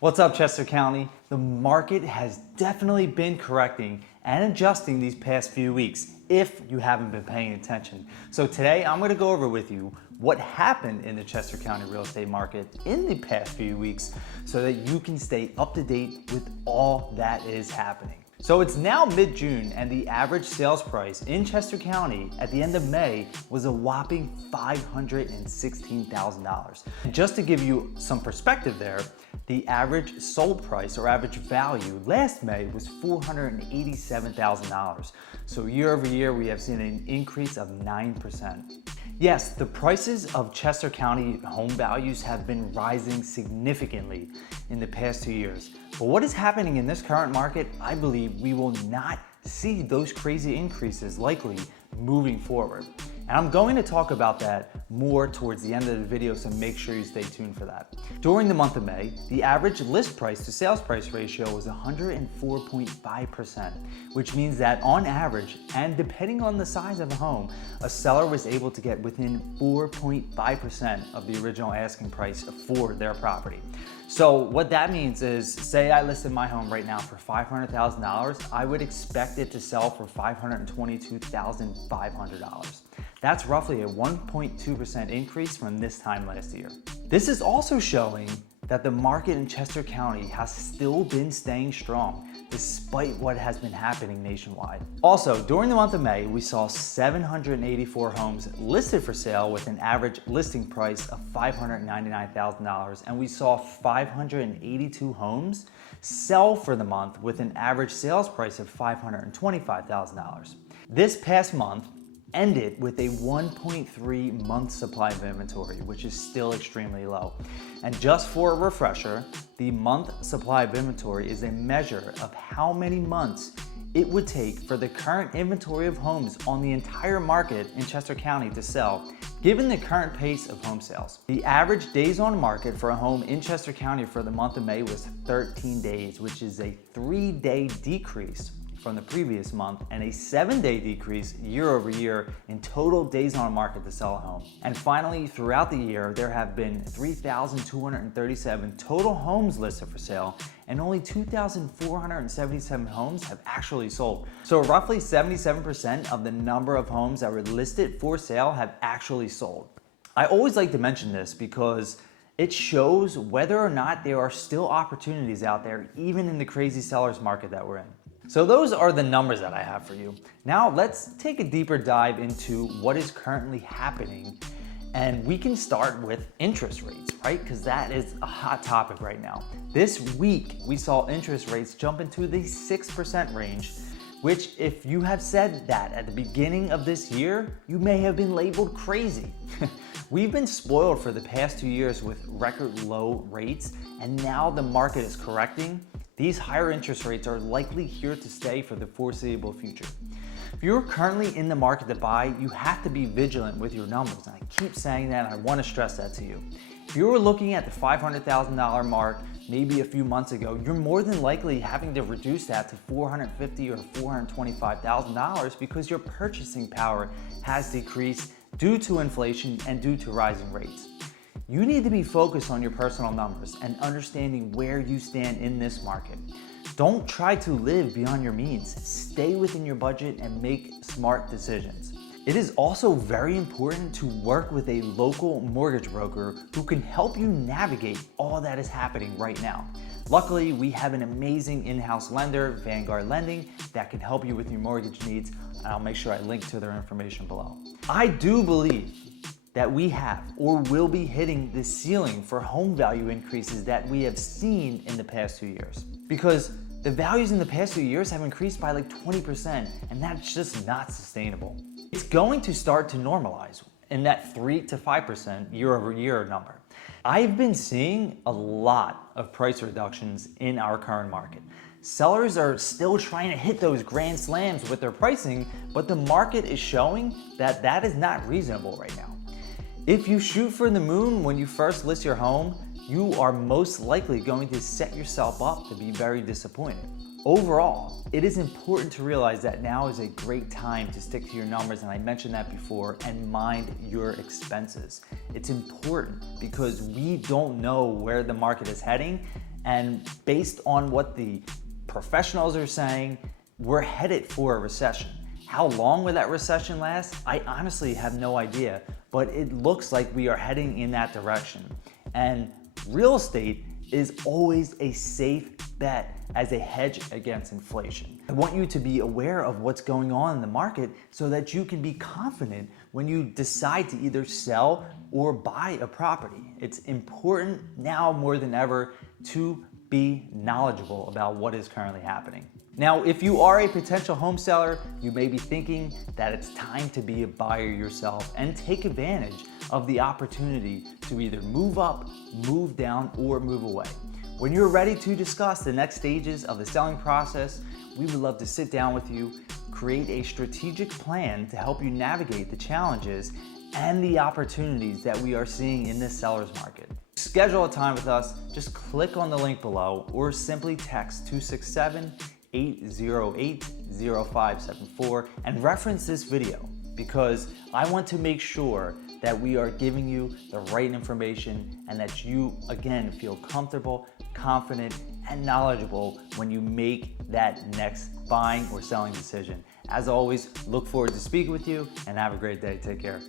What's up, Chester County? The market has definitely been correcting and adjusting these past few weeks if you haven't been paying attention. So today I'm going to go over with you what happened in the Chester County real estate market in the past few weeks so that you can stay up to date with all that is happening. So it's now mid-June and the average sales price in Chester County at the end of May was a whopping $516,000. Just to give you some perspective there, the average sold price or average value last May was $487,000. So year over year, we have seen an increase of 9%. Yes, the prices of Chester County home values have been rising significantly in the past 2 years. But what is happening in this current market, I believe we will not see those crazy increases likely moving forward. And I'm going to talk about that more towards the end of the video, so make sure you stay tuned for that. During the month of May, the average list price to sales price ratio was 104.5%, which means that on average, and depending on the size of a home, a seller was able to get within 4.5% of the original asking price for their property. So what that means is, say I listed my home right now for $500,000, I would expect it to sell for $522,500. That's roughly a 1.2% increase from this time last year. This is also showing that the market in Chester County has still been staying strong despite what has been happening nationwide. Also, during the month of May, we saw 784 homes listed for sale with an average listing price of $599,000, and we saw 582 homes sell for the month with an average sales price of $525,000. This past month ended with a 1.3 month supply of inventory, which is still extremely low. And just for a refresher, the month supply of inventory is a measure of how many months it would take for the current inventory of homes on the entire market in Chester County to sell, given the current pace of home sales. The average days on market for a home in Chester County for the month of May was 13 days, which is a 3-day decrease from the previous month and a 7-day decrease year over year in total days on market to sell a home. And finally, throughout the year, there have been 3,237 total homes listed for sale, and only 2,477 homes have actually sold. So roughly 77% of the number of homes that were listed for sale have actually sold. I always like to mention this because it shows whether or not there are still opportunities out there, even in the crazy seller's market that we're in. So those are the numbers that I have for you. Now let's take a deeper dive into what is currently happening. And we can start with interest rates, right? Because that is a hot topic right now. This week, we saw interest rates jump into the 6% range, which if you have said that at the beginning of this year, you may have been labeled crazy. We've been spoiled for the past 2 years with record low rates, and now the market is correcting. These higher interest rates are likely here to stay for the foreseeable future. If you're currently in the market to buy, you have to be vigilant with your numbers. And I keep saying that, and I want to stress that to you. If you were looking at the $500,000 mark maybe a few months ago, you're more than likely having to reduce that to $450,000 or $425,000 because your purchasing power has decreased due to inflation and due to rising rates. You need to be focused on your personal numbers and understanding where you stand in this market. Don't try to live beyond your means. Stay within your budget and make smart decisions. It is also very important to work with a local mortgage broker who can help you navigate all that is happening right now. Luckily, we have an amazing in-house lender, Vanguard Lending, that can help you with your mortgage needs, and I'll make sure I link to their information below. I do believe that we have or will be hitting the ceiling for home value increases that we have seen in the past 2 years. Because the values in the past 2 years have increased by like 20%, and that's just not sustainable. It's going to start to normalize in that 3 to 5% year over year number. I've been seeing a lot of price reductions in our current market. Sellers are still trying to hit those grand slams with their pricing, but the market is showing that that is not reasonable right now. If you shoot for the moon when you first list your home, you are most likely going to set yourself up to be very disappointed. Overall, it is important to realize that now is a great time to stick to your numbers, and I mentioned that before, and mind your expenses. It's important because we don't know where the market is heading, And based on what the professionals are saying, we're headed for a recession. How long will that recession last? I honestly have no idea, but it looks like we are heading in that direction. And real estate is always a safe bet as a hedge against inflation. I want you to be aware of what's going on in the market so that you can be confident when you decide to either sell or buy a property. It's important now more than ever to be knowledgeable about what is currently happening. Now, if you are a potential home seller, you may be thinking that it's time to be a buyer yourself and take advantage of the opportunity to either move up, move down, or move away. When you're ready to discuss the next stages of the selling process, we would love to sit down with you, create a strategic plan to help you navigate the challenges and the opportunities that we are seeing in this seller's market. Schedule a time with us, just click on the link below or simply text 267-808-0574 and reference this video, because I want to make sure that we are giving you the right information and that you, again, feel comfortable, confident, and knowledgeable when you make that next buying or selling decision. As always, look forward to speaking with you and have a great day. Take care.